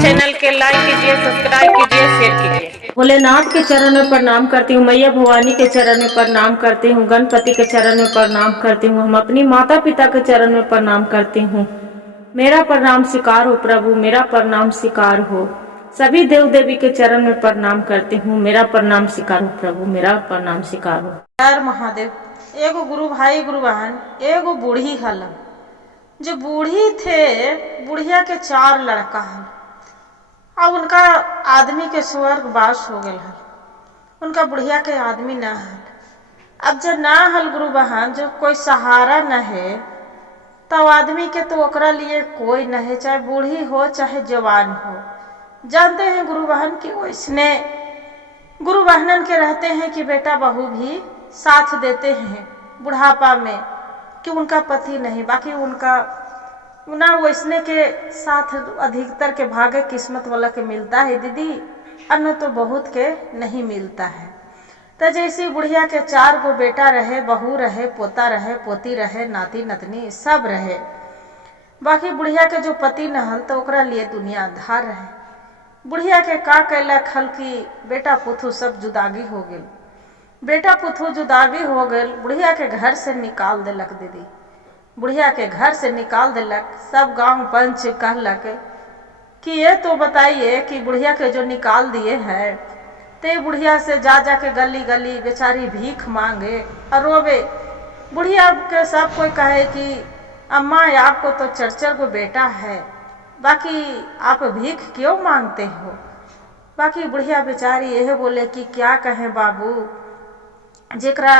Channel के like कीजिए, subscribe कीजिए, शेयर कीजिए। भोलेनाथ के चरण में प्रणाम करती हूँ, मैया भवानी के चरण में प्रणाम करती हूँ, गणपति के चरण में प्रणाम करती हूँ, हम अपनी माता पिता के चरण में प्रणाम करती हूँ। मेरा प्रणाम स्वीकार हो प्रभु, मेरा प्रणाम स्वीकार हो। सभी देव देवी के चरण में प्रणाम करती हूँ, मेरा प्रणाम स्वीकार हो प्रभु, मेरा प्रणाम स्वीकार हो। हर महादेव। एगो गुरु भाई गुरु बहन, एगो बूढ़ी हल। जो बूढ़ी थे, बुढ़िया के 4 लड़का हल। अब उनका आदमी के स्वर्गवास हो गए हल, उनका बुढ़िया के आदमी न हल। अब जब ना हल गुरु बहन, जो कोई सहारा न है, तब आदमी के तो ओकरा लिए कोई न है, चाहे बूढ़ी हो चाहे जवान हो। जानते हैं गुरु बहन कि वैसने गुरु बहनन के रहते हैं कि बेटा बहू भी साथ देते हैं बुढ़ापा में, कि उनका पति नहीं, बाकी उनका ना वैसने के साथ अधिकतर के भागे किस्मत वाला के मिलता है दीदी, अन्य तो बहुत के नहीं मिलता है। तो जैसे बुढ़िया के 4 गो बेटा रहे, बहू रहे, पोता रहे, पोती रहे, नाती नतनी सब रहे, बाकी बुढ़िया के जो पति न हल तो ओकरा लिए दुनिया अंधार रहे। बुढ़िया के का कैलक हल कि बेटा पुथु सब जुदागी हो गई, बेटा पुथु जुदागी हो गई, बुढ़िया के घर से निकाल देलक दीदी, बुढ़िया के घर से निकाल देलक। सब गांव पंच कहलक कि ये तो बताइए कि बुढ़िया के जो निकाल दिए हैं, ते बुढ़िया से जा जाके गली गली बेचारी भीख मांगे और रोवे। बुढ़िया के सब कोई कहे कि अम्मा आपको तो 4 गो बेटा है, बाकी आप भीख क्यों मांगते हो। बाकी बुढ़िया बेचारी यह बोले कि क्या कहें बाबू, जेकरा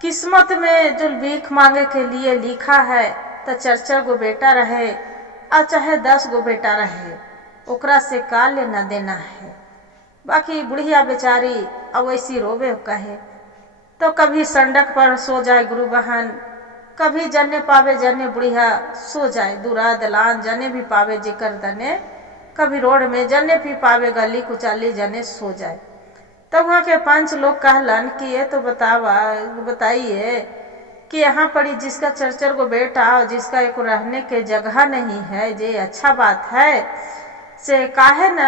किस्मत में जो भीख मांगे के लिए लिखा है तो 4 गो बेटा रहे और चाहे 10 गो बेटा रहे, ओकरा से का लेना देना है। बाकी बुढ़िया बेचारी अवैसी रोवे कहे तो कभी सड़क पर सो जाए गुरु बहन, कभी जने पावे जने बुढ़िया सो जाए, दूरा दलान जने भी पावे जिकर दने, कभी रोड में जने भी पावे गली कुचाली जने सो जाए। तब वहाँ के 5 लोग कहलन कि ये तो बताइए कि यहाँ पर जिसका 4 गो बेटा और जिसका एक रहने के जगह नहीं है, ये अच्छा बात है से काहे न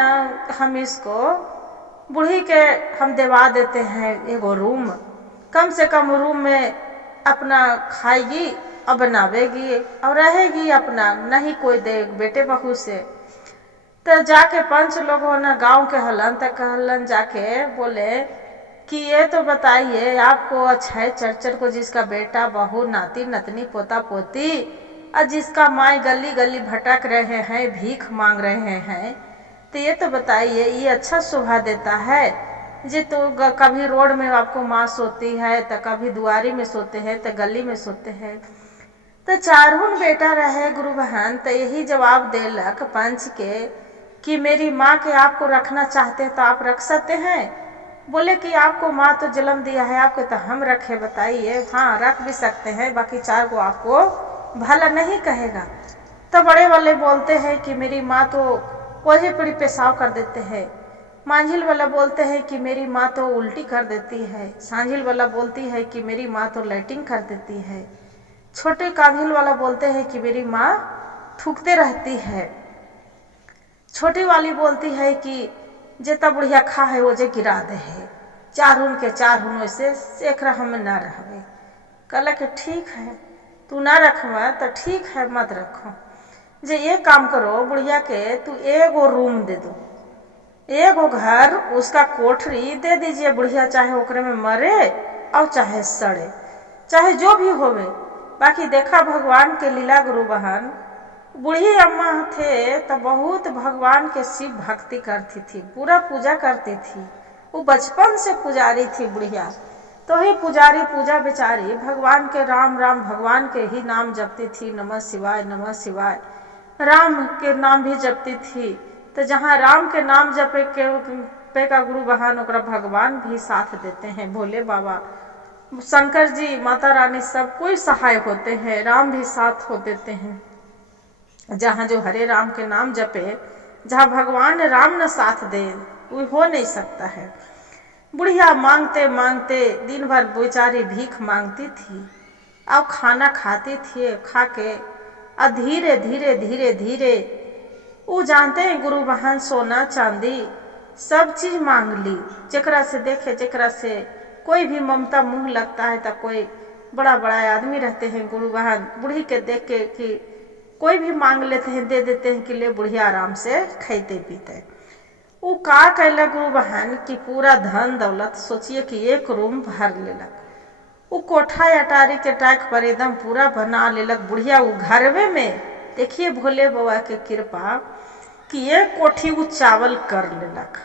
हम इसको बूढ़ी के हम दिवा देते हैं एगो रूम, कम से कम रूम में अपना खाएगी और बनावेगी और रहेगी अपना, नहीं कोई दे बेटे बहू से। तो जाके 5 लोगों ने गांव के हलन तक कहलन, जाके बोले कि ये तो बताइए आपको अच्छा है 4 को जिसका बेटा बहू नाती नतनी पोता पोती और जिसका माई गली गली भटक रहे हैं, भीख मांग रहे हैं, तो ये तो बताइए ये अच्छा शोभा देता है जी। तो कभी रोड में आपको माँ सोती है, तो कभी दुआरी में सोते हैं, तो गली में सोते हैं। तो 4 बेटा रहे गुरु बहन, तो यही जवाब देलक पंच के कि मेरी माँ के आपको रखना चाहते हैं तो आप रख सकते हैं। बोले कि आपको माँ तो जन्म दिया है, आपको तो हम रखे, बताइए। हाँ रख भी सकते हैं, बाकी 4 को आपको भला नहीं कहेगा। तो बड़े वाले बोलते हैं कि मेरी माँ तो वही पड़ी पेशाब कर देते हैं, मांझिल वाला बोलते हैं कि मेरी माँ तो उल्टी कर देती है, सांझिल वाला बोलती है कि मेरी माँ तो लैटिंग कर देती है, छोटे कांझिल वाला बोलते हैं कि मेरी माँ थूकते रहती है, छोटी वाली बोलती है कि जेता बुढ़िया खा है वो जे गिरा दे है। 4 वैसे एक हम ना रहवे। कहला कि ठीक है तू ना रखवा तो ठीक है मत रखो, जे ये काम करो बुढ़िया के तू एगो रूम दे दो, एगो घर उसका कोठरी दे दीजिए बुढ़िया, चाहे ओकरे में मरे और चाहे सड़े, चाहे जो भी होवे। बाकी देखा भगवान के लीला गुरु बहन, बूढ़ी अम्मा थे तो बहुत भगवान के शिव भक्ति करती थी, पूरा पूजा करती थी, वो बचपन से पुजारी थी बुढ़िया। तो ही पुजारी पूजा बेचारी भगवान के राम राम भगवान के ही नाम जपती थी, नमः शिवाय नमः शिवाय, राम के नाम भी जपती थी। तो जहाँ राम के नाम जपे के का गुरु बहन ओकरा भगवान भी साथ देते हैं, भोले बाबा शंकर जी माता रानी सब कोई सहाय होते हैं, राम भी साथ हो देते हैं। जहाँ जो हरे राम के नाम जपे, जहाँ भगवान राम न साथ दे वो हो नहीं सकता है। बुढ़िया मांगते मांगते दिन भर बेचारी भीख मांगती थी, अब खाना खाती थी, खा के और धीरे धीरे धीरे धीरे वो जानते हैं गुरु बहन सोना चांदी सब चीज मांग ली। जकरा से देखे जकरा से कोई भी ममता मुंह लगता है, तो कोई बड़ा बड़ा आदमी रहते हैं गुरु बहन बूढ़ी के देख के कि कोई भी मांग लेते हैं, दे देते हैं कि ले बुढ़िया आराम से खाते पीते। वो का कैला गुरु बहन कि पूरा धन दौलत सोचिए कि एक रूम भर लेलक। वो कोठा अटारी के टाइक पर एकदम पूरा बना लेलक बुढ़िया। वो घरवे में देखिए भोले बाबा के कृपा कि एक कोठी वो चावल कर लेलक।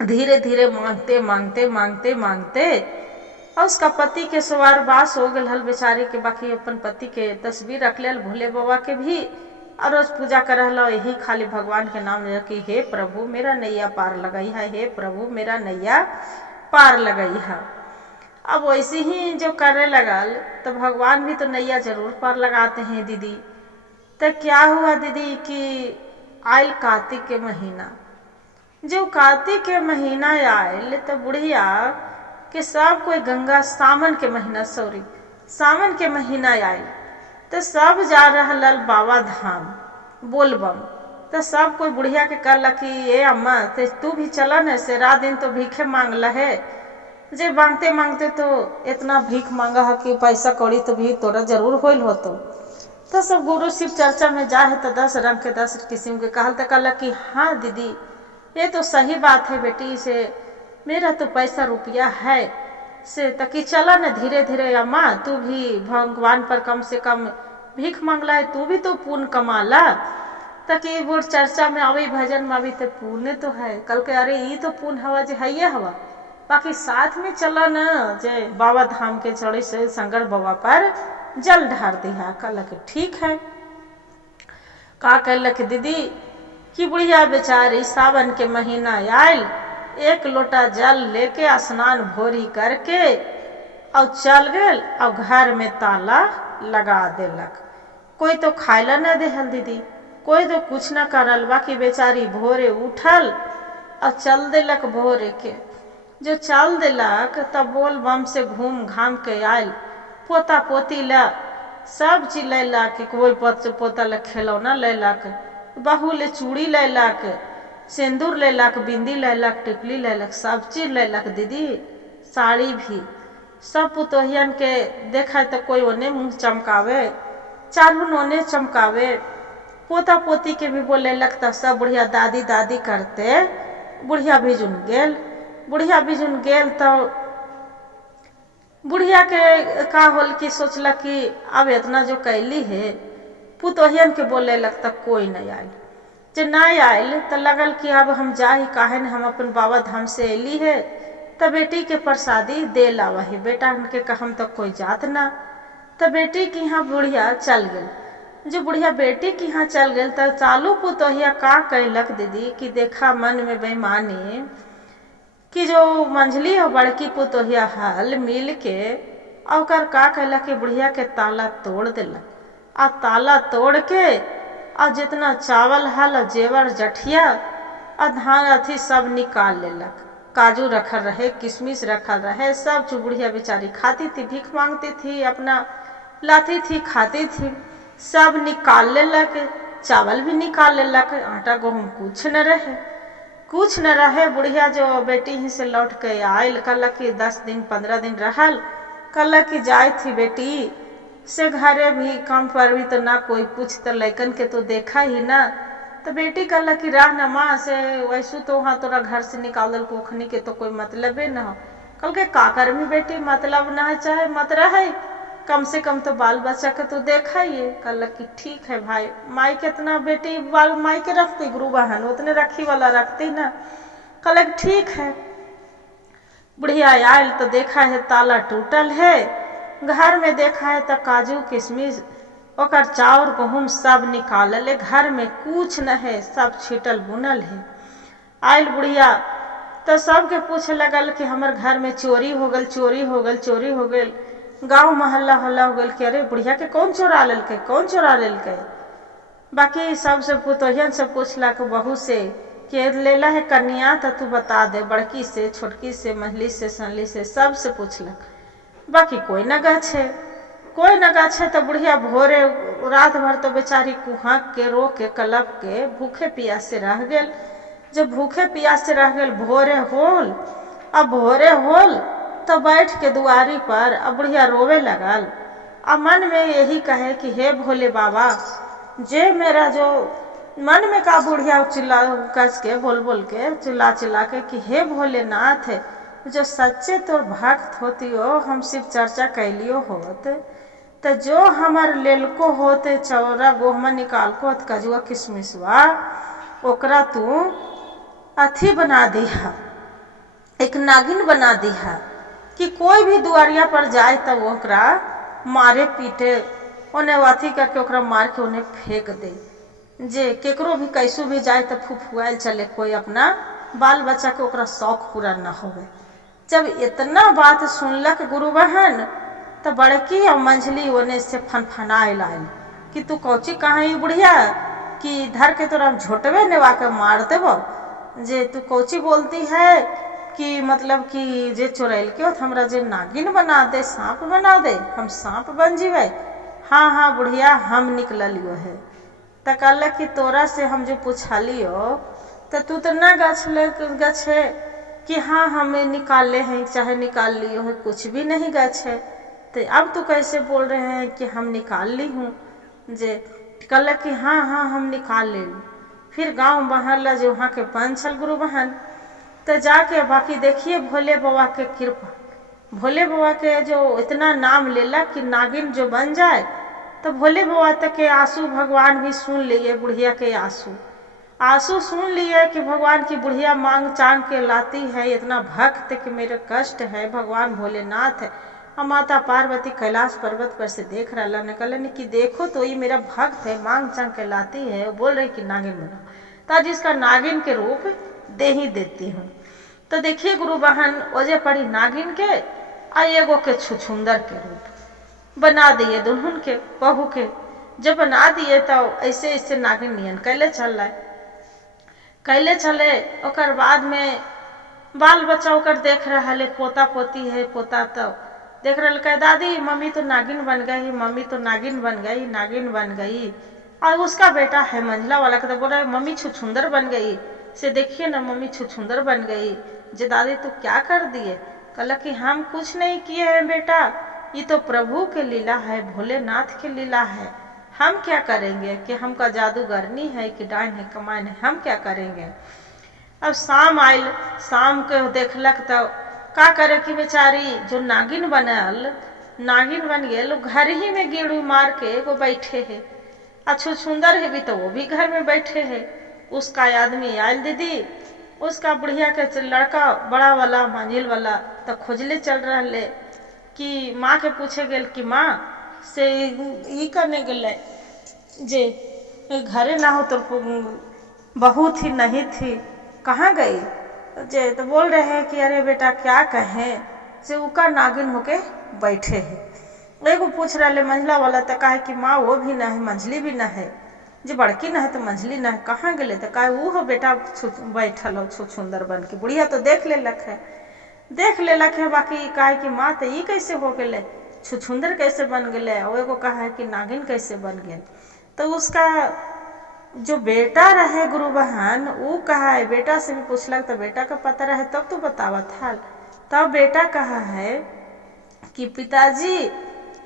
धीरे धीरे मांगते मांगते मांगते मांगते और उसका पति के स्वर्गवास हो गल हल बेचारी के। बाकी अपन पति के तस्वीर रख लेल भोले बाबा के भी, और रोज पूजा कर यही खाली भगवान के नाम ले कि हे प्रभु मेरा नैया पार लगाई है, हे प्रभु मेरा नैया पार लगाई है। अब वैसे ही जो करने लगल तो भगवान भी तो नैया जरूर पार लगाते हैं दीदी। तो क्या हुआ दीदी कि आयल कार्तिक के महीना, जो कार्तिक के महीना आयल तो बुढ़िया कि सब कोई गंगा सावन के महीना सावन के महीना आयल तो सब जा रहा बाबा धाम बोलबम। तो सब कोई बुढ़िया के कहला कि ये अम्मा ते तू भी चला न से रात दिन तो भीखे मांग है। जे मांगते मांगते तो इतना भीख मांगा है कि पैसा कौड़ी तो भी तोरा जरूर होल हो। तो सब गुरु शिव चर्चा में जा है तो 10 रंग के 10 किस्म के कहल। तो कहला कि हाँ दीदी ये तो सही बात है बेटी, से मेरा तो पैसा रुपया है से तकी चला न धीरे धीरे अम्मा तू भी भगवान पर कम से कम भीख मांगला है, तू भी तो पुण्य कमाला। ताकि वो चर्चा में आवे भजन में आवे तो पुण्य तो है। कल के अरे ये तो पुण्य हवा जे है ये हवा, बाकी साथ में चला न जे बाबा धाम के चढ़े से शंकर बाबा पर जल ढार दिया। कहला कि ठीक है। का कहलक दीदी कि बुढ़िया बेचारी सावन के महीना आयल 1 लोटा जल लेके स्नान भोरी करके और चल गल और घर में ताला लगा देलक। कोई तो खायला न देहल दीदी, कोई तो कुछ न करल। बाकी बेचारी भोरे उठल और चल देलक भोरे के। जो चल देलक तब बोल बम से घूम घाम के आयल। पोता पोती ला सब चीज लैलक, कोई पोता ला खिलौना लैलक, बहू ले चूड़ी लैलक, सिंदूर लैलक, बिंदी लैलक, टिकली लैलक, सब चीज लैलक दीदी, साड़ी भी। सब पुतोहियन के देखा तो कोई ओने मुंह चमकावे, चारू ओने चमकावे। पोता पोती के भी बोले लगता सब बुढ़िया दादी दादी करते बुढ़िया भिजुन गेल। बुढ़िया भिजुन गेल तो बुढ़िया के का होल कि सोचला कि अब इतना जो कैली है पुतोहियन के बोले लगता कोई नहीं आयल। जो नहीं आयल तो लगल कि अब हम जा ही काहे न, हम अपन बाबा धाम से अली है तो बेटी के प्रसादी दे लावा है। बेटा उनके कहम तो कोई जात ना। तो बेटी के यहाँ बुढ़िया चल गई। जो बुढ़िया बेटी के यहाँ चल गई तो चालू पुतोहिया का कहलक दीदी कि देखा मन में बेईमानी कि जो मंझली और बड़की पुतोहिया हल मिल के और का कहला कि बुढ़िया के ताला तोड़ दिलक। आ ताला तोड़ के और जितना चावल हल और जेवर जठिया और धान अथी सब निकाल लेलक। काजू रखल रहे, किशमिश रखल रहे, सब जो बुढ़िया बेचारी खाती थी, भीख मांगती थी, अपना लाती थी, खाती थी, सब निकाल लेलक। चावल भी निकाल लेलक, आटा गेहूँ कुछ न रहे। बुढ़िया जो बेटी ही से लौट के आयल कहलक कि 10 दिन 15 दिन रहल। कहलक कि जाए थी बेटी से घरे भी काम पर भी तो ना कोई पूछ, तो लैकन के तो देखा ही ना। तो बेटी कहलक कि रह न माँ से वैसू तो वहाँ तोरा घर से निकाल दल कोखनी के तो कोई मतलब न हो। कल के काकर में बेटी मतलब ना है चाहे मत रहे, कम से कम तो बाल बच्चा के तो देखा ही है। कहलक कि ठीक है भाई, माई कितना बेटी बाल माई के रखती गुरु बहन उतने रखी वाला रखती ना। कहलक ठीक है। बुढ़िया आयल तो देखा है ताला टूटल है। घर में देखा है तो काजू किशमिश ओकर चाउर गहूम सब निकालल है, घर में कुछ न है, सब छिटल बुनल है। आयल बुढ़िया तो सबके पूछे लगल कि हमार घर में चोरी हो गल, चोरी हो गल, चोरी हो गल। गांव मोहल्ला हल्ला हो गल कि अरे बुढ़िया के कौन चोरा लेलके, कौन चोरा लेलके। बाकी सबसे पुतोहियन से पूछला कि बहू से कि लेला है कन्या तो तू बता दे, बड़की से, छोटकी से, महली से, सनली से, सबसे पूछलक। बाकी कोई न गछ है। कोई न गाछे तो बुढ़िया भोरे रात भर तो बेचारी कुहक के रो के कलप के भूखे प्यासे रह गेल। जब भूखे प्यासे रह गेल भोरे होल, अब भोरे होल तो बैठ के दुआरी पर अब बुढ़िया रोवे लगल। अब मन में यही कहे कि हे भोले बाबा, जे मेरा जो मन में का बुढ़िया चिल्ला कस के बोल बोल के चिल्ला चिल्ला के कि हे भोलेनाथ, जो सच्चे तोर भक्त होती हो, हम शिव चर्चा कैलियो होत तो जो हमार लेलको होते चौरा गोहमा निकाल को कजुआ किशमिशवा ओकरा तू अथी बना दिहा, एक नागिन बना दिहा कि कोई भी दुआरिया पर जाए तब ओकरा मारे पीटे, उन्हें अथी करके ओकरा मार के उन्हें फेंक दे। जे केकरो भी कैसो भी जाए तो फुफुआल चले, कोई अपना बाल बच्चा के ओकरा शौक पूरा न होवे। जब इतना बात सुनलक गुरु बहन तो बड़की और मंझली ओने से फनफनाए लाल कि तू कौची कहाँ ही बुढ़िया कि धर के तोरा झोटवे नेवा के मार देबो। जे तू कौची बोलती है कि मतलब कि जे चुड़ैल के हमरा जे नागिन बना दे, सांप बना दे, हम सांप बन जीवे। हाँ हाँ बुढ़िया, हम निकलियो है। तो कहल कि तोरा से हम जो पूछलियो तो तू तो ना गछे कि हाँ हमें निकाल ले हैं, चाहे निकाल लियो है, कुछ भी नहीं गछे। तो अब तू कैसे बोल रहे हैं कि हम निकाल ली हूँ। जे कहल कि हाँ हाँ हम निकाल ले ली। फिर गांव बहल जो वहाँ के पंच छल गुरु बहन तो जाके बाकी देखिए भोले बाबा के कृपा, भोले बाबा के जो इतना नाम लेला कि नागिन जो बन जाए तो भोले बाबा तक के आंसू भगवान भी सुन लिए, बुढ़िया के आंसू सुन लिए कि भगवान की बुढ़िया मांग चांग के लाती है, इतना भक्त कि मेरे कष्ट है, भगवान भोलेनाथ है। और माता पार्वती कैलाश पर्वत पर से देख रहा निकलन कि देखो तो ये मेरा भक्त है, मांग चांग के लाती है, वो बोल रही कि नागिन बनाओ, तो आज इसका नागिन के रूप दे ही देती हूँ। तो देखिए गुरु बहन ओजे पड़ी नागिन के आ एगो के छुछुंदर के रूप बना दिए, दुल्हन के बहू के जब बना दिए तो ऐसे ऐसे नागिन नियन कैले चले। ओकर बाद में बाल बच्चा ओकर देख रहा है, पोता पोती है, पोता तो देख रहा कह दादी मम्मी तो नागिन बन गई, मम्मी तो नागिन बन गई, नागिन बन गई। और उसका बेटा है मंझला वाला तो बोल रहा है मम्मी छुछुंदर बन गई, से देखिए ना मम्मी छुछुंदर बन गई। जे दादी तो क्या कर दिए? कहला कि हम कुछ नहीं किए हैं बेटा, ये तो प्रभु के लीला है, भोलेनाथ के लीला है, हम क्या करेंगे कि हमका जादूगरनी है कि डाइन है कमाइन है, हम क्या करेंगे। अब शाम आयल, शाम के देखलक तो का करे कि बेचारी जो नागिन बनल, नागिन बन गए लोग घर ही में गेड़ू मार के वो बैठे है। अच्छो सुंदर है भी तो वो भी घर में बैठे है। उसका आदमी आयल दीदी, उसका बुढ़िया के लड़का बड़ा वाला मंजिल वाला तो खोजले चल रहा ले कि माँ के पूछे गेल कि माँ से ई करने गए जे घरे ना हो तो बहू थी नहीं थी, कहाँ गई? जे तो बोल रहे हैं कि अरे बेटा क्या कहें, से उका नागिन होके बैठे है। एगो पूछ रहा ले मंझला वाला तो कहे कि माँ वो भी ना है, मंझली भी ना है, जो बड़की ना है तो मंझली ना है, कहाँ गए? तो कहे वो हो बेटा बैठल हो छुछुंदर बन के। बुढ़िया तो देख लेलक है, बाकी कहे कि माँ तो ये कैसे हो गए, छुछुंदर कैसे बन गए? और एगो कहा है कि नागिन कैसे बन गए। तो उसका जो बेटा रहे गुरु बहन वो कहा है, बेटा से भी पूछलक तो बेटा का पता रहे तब तो बतावत था। तब बेटा कहा है कि पिताजी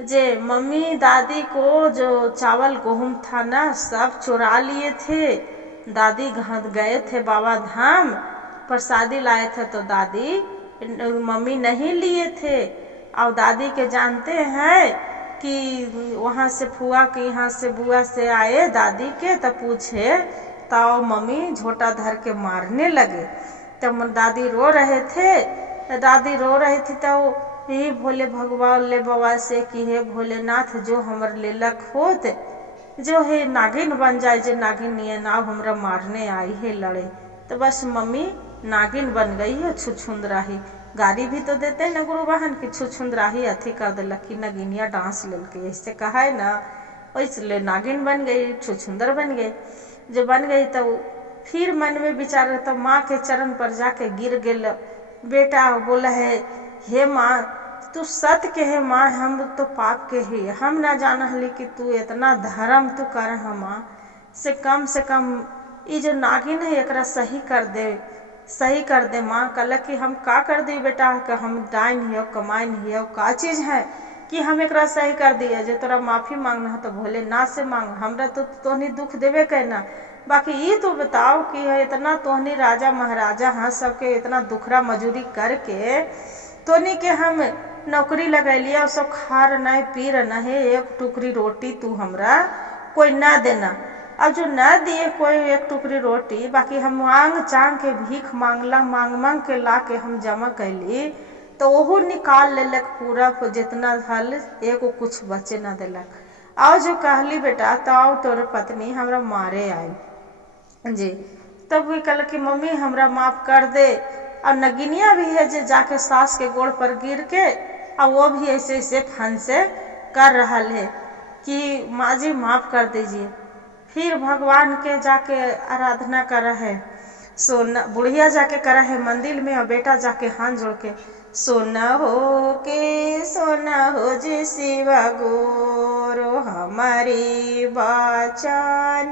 जे मम्मी दादी को जो चावल गेहूं था ना सब चुरा लिए थे, दादी गए थे बाबा धाम प्रसादी लाए थे तो दादी मम्मी नहीं लिए थे। और दादी के जानते हैं कि वहाँ से फुआ के यहाँ से बुआ से आए दादी के तो पूछे तो मम्मी झोटा धर के मारने लगे। तो दादी रो रहे थे तो यही भोले भगवान ले बाबा से कि हे भोलेनाथ जो हमर लेलक होत जो है नागिन बन जाए, जो नागिन निये नाव हमरा मारने आई है लड़े। तो बस मम्मी नागिन बन गई है, छुछुंदराही गाड़ी भी तो देते हैं ना गुरु बहन की छुछुंदराही अथी कर दिलक कि नगिनिया डांस लेके, ऐसे कहा है ना, इसलिए नागिन बन गई, छुछुंदर बन गए। जब बन गई तो फिर मन में विचार तो माँ के चरण पर जाके गिर गेल। बेटा बोला है हे माँ तू सत्य के है माँ, हम तो पाप के ही, हम ना जान हली कि तू इतना धर्म तू कर हमा से कम ये जो नागिन है एकरा सही कर दे माँ। कल कि हम का कर दी बेटा, कि हम डाइन हियो कमाइन हियो का चीज है कि हम एकरा सही कर दिए। जो तोरा माफी मांगना है तो भोलेनाथ से मांग, हमरा तो तोहनी दुख देवे कहना। बाकी ये तो बताओ कि इतना तोहनी राजा महाराजा हाँ सबके इतना दुखरा मजूरी करके तोहनी के हम नौकरी लगैलिया और सब खा नहीं पी नहीं, एक टुकड़ी रोटी तू हमरा कोई ना देना। अब जो न दिए कोई एक टुकड़ी रोटी, बाकी हम मांग चांग के भीख मांग के ला के हम जमा कैली तो ओहू निकाल लेलक पूरा जितना हल, एगो कुछ बचे न देलक। और जो कहली बेटा तो आओ तोर पत्नी हमरा मारे आई जी, तब भी कल कि मम्मी हमरा माफ कर दे। और नगिनिया भी है जो जाके सास के गोड़ पर गिर के और वो भी ऐसे फन से कर रहा है कि माँ जी माफ कर दीजिए। फिर भगवान के जाके आराधना कर है, सोना बुढ़िया जाके करा है मंदिर में और बेटा जाके हाथ जोड़ के सोना हो जी शिवा गोरो हमारी बाचानिया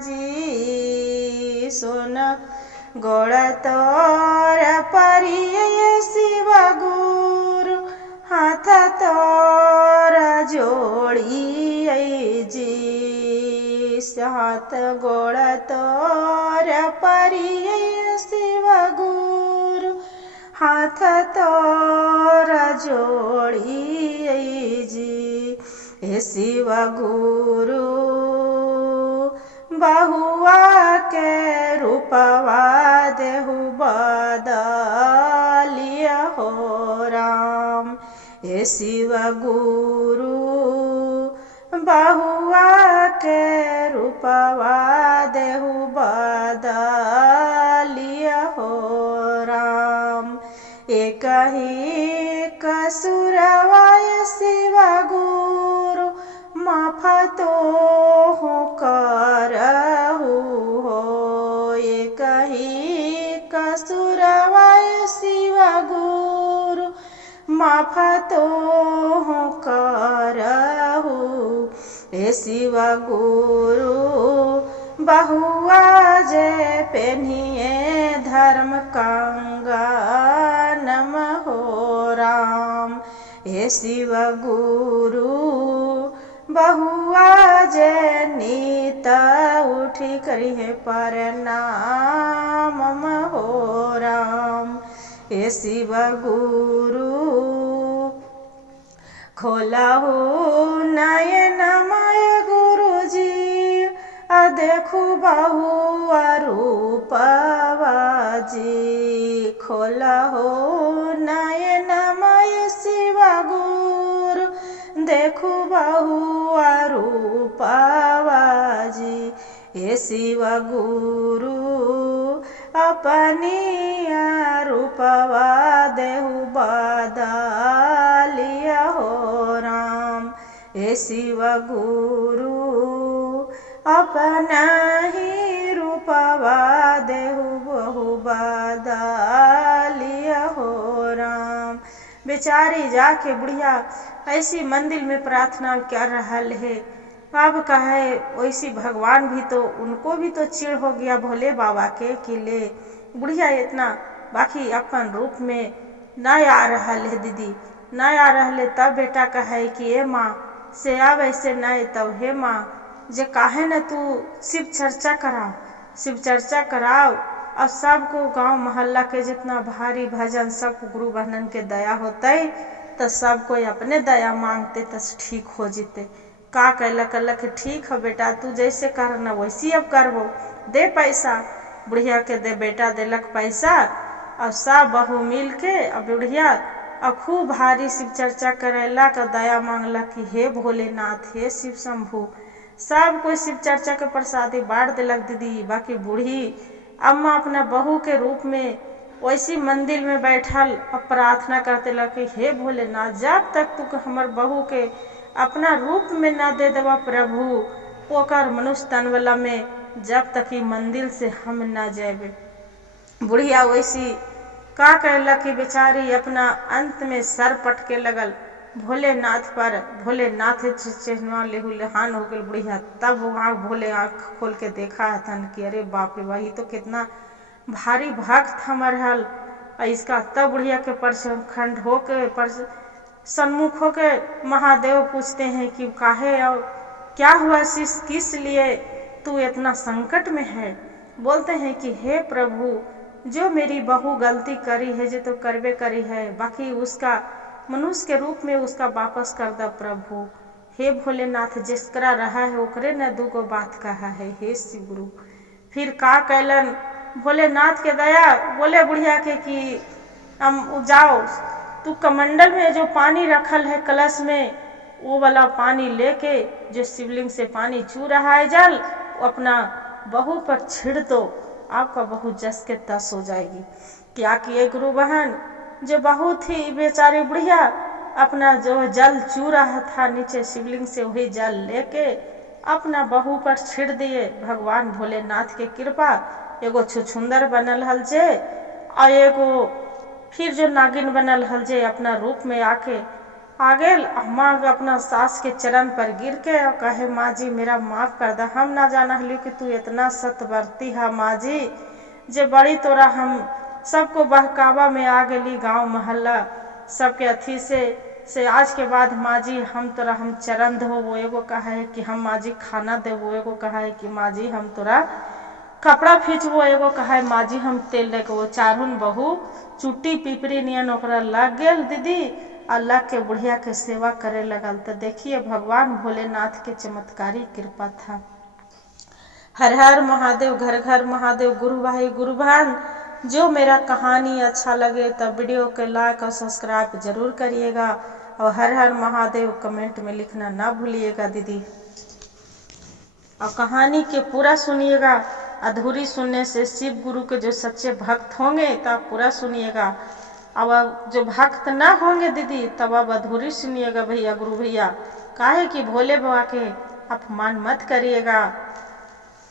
जी, सोना गोड़ तोर परिये शिवा गुरु हाथ तोर जोड़ी जी, हाथ गोड़ तोर परिये शिवा गुरु हाथ तोर जोड़ी जी। हे शिवा गुरु बहुआ के रूपवा देहु बदलिया हो राम। हे शिवा गुरु बहुआ के रूपवा देहु बदलिया हो राम। एक ही कसुरवा शिवा गुरु माफ तो हो करहु हो, एक ही कसुरवा शिवा गुरु माफ तो हो करहु। हे शिवा गुरु बहुआ जे पेन्हिए धर्म कंगनम हो राम। हे शिवा गुरु बहुआ जे नीत उठी करी है प्रणाम हो राम। हे शिवा गुरु खोला हो नयनमय गुरुजी देखू बहुआ रूपवा जी, खोला हो नयनमय शिवा गुरु देखू बहुआ रूपवा जी। हे शिवा गुरु अपनी रूपवा देहु बदलिया हो राम। हे शिवा गुरु अपना ही रूपवा देहु बहु बदलिया हो राम। बेचारी जाके बुढ़िया ऐसी मंदिर में प्रार्थना कर रहा है। अब कहे वैसी भगवान भी तो उनको भी तो चिड़ हो गया भोले बाबा के कि ले बुढ़िया इतना बाकी अपन रूप में न आ रहा है दीदी न आ रहा है। तब बेटा कहे कि ए माँ से अब ऐसे न, तब हे माँ जे काहे न तू शिव चर्चा कराओ और सबको गांव मोहल्ला के जितना भारी भजन सबको गुरु बहनन के दया होते तो सब कोई अपने दया मांगते तो ठीक हो जीते। का कहलक ठीक है बेटा तू जैसे करना वैसी अब करबो, दे पैसा। बुढ़िया के दे बेटा देलक पैसा और सब बहू मिल के अब बुढ़िया और खूब भारी शिव चर्चा करेला का दया मांगला कि हे भोलेनाथ हे शिव शंभु। सब कोई शिव चर्चा के प्रसादी बांट दिलक दीदी। बाकी बूढ़ी अम्मा अपना बहू के रूप में वैसी मंदिर में बैठल और प्रार्थना करते लगे हे भोलेनाथ जब तक तू हमर बहू के अपना रूप में ना दे देवा प्रभु ओकर मनुष्य तन वाला में, जब तक ही मंदिर से हम ना जाबे। बुढ़िया वैसी का कहला कि बेचारी अपना अंत में सर पटके लगल भोलेनाथ पर। भोलेनाथ चिन्हवा लेहू लहान हो गल बुढ़िया। तब वहाँ भोले आँख खोल के देखा हथन कि अरे बाप रे वही तो कितना भारी भक्त हमर हल। इसका तब बुढ़िया के परखंड होके सन्मुख होके महादेव पूछते हैं कि काहे और क्या हुआ शिष, किस लिए तू इतना संकट में है। बोलते हैं कि हे प्रभु, जो मेरी बहू गलती करी है जो तो करबे करी है, बाकी उसका मनुष्य के रूप में उसका वापस कर दा प्रभु। हे भोलेनाथ, जिसकरा रहा है ओकरे न दूगो बात कहा है, हे शिव गुरु। फिर का कैलन भोलेनाथ के दया, बोले बुढ़िया के कि हम जाओ तू कमंडल में जो पानी रखल है कलश में, वो वाला पानी लेके जो शिवलिंग से पानी चू रहा है जल, अपना बहू पर छिड़ दो, आपका बहू जस के तस हो जाएगी। क्या किए गुरु बहन, जो बहू थी बेचारी बुढ़िया अपना जो जल चू रहा था नीचे शिवलिंग से, वही जल लेके अपना बहू पर छिड़ दिए। भगवान भोलेनाथ के कृपा एगो छुछुंदर बनल हल जे, और एगो फिर जो नागिन बनल हल जे अपना रूप में आके आगे माँ अपना सास के चरण पर गिर के और कहे माँ जी मेरा माफ कर दा, हम ना जाना हली कि तू इतना सतवर्ती है माँ जी, जे बड़ी तोरा हम सबको बहकावा में आ गली गांव मोहल्ला सबके अथी से आज के बाद माँ जी हम तोरा हम चरण दो। वो एगो कहा है कि हम माँ जी खाना दे, वो एगो कहा है कि माँ जी हम तोरा कपड़ा खींच, वो एगो कहा है माँ जी हम तेल लेके। वो चारुन बहू चुट्टी पिपरी नियन ओकरा लग गेल दीदी, अल्लाह के बुढ़िया के सेवा करे लगल। तो देखिए भगवान भोलेनाथ के चमत्कारी कृपा था। हर हर महादेव, घर घर महादेव। गुरु भाई गुरु बहन, जो मेरा कहानी अच्छा लगे तो वीडियो के लाइक और सब्सक्राइब जरूर करिएगा, और हर हर महादेव कमेंट में लिखना ना भूलिएगा दीदी। और कहानी के पूरा सुनिएगा, अधूरी सुनने से शिव गुरु के जो सच्चे भक्त होंगे तो आप पूरा सुनिएगा, अब जो भक्त ना होंगे दीदी तब आप अधूरी सुनिएगा भैया गुरु भैया। काहे कि भोले बाबा के अपमान मत करिएगा।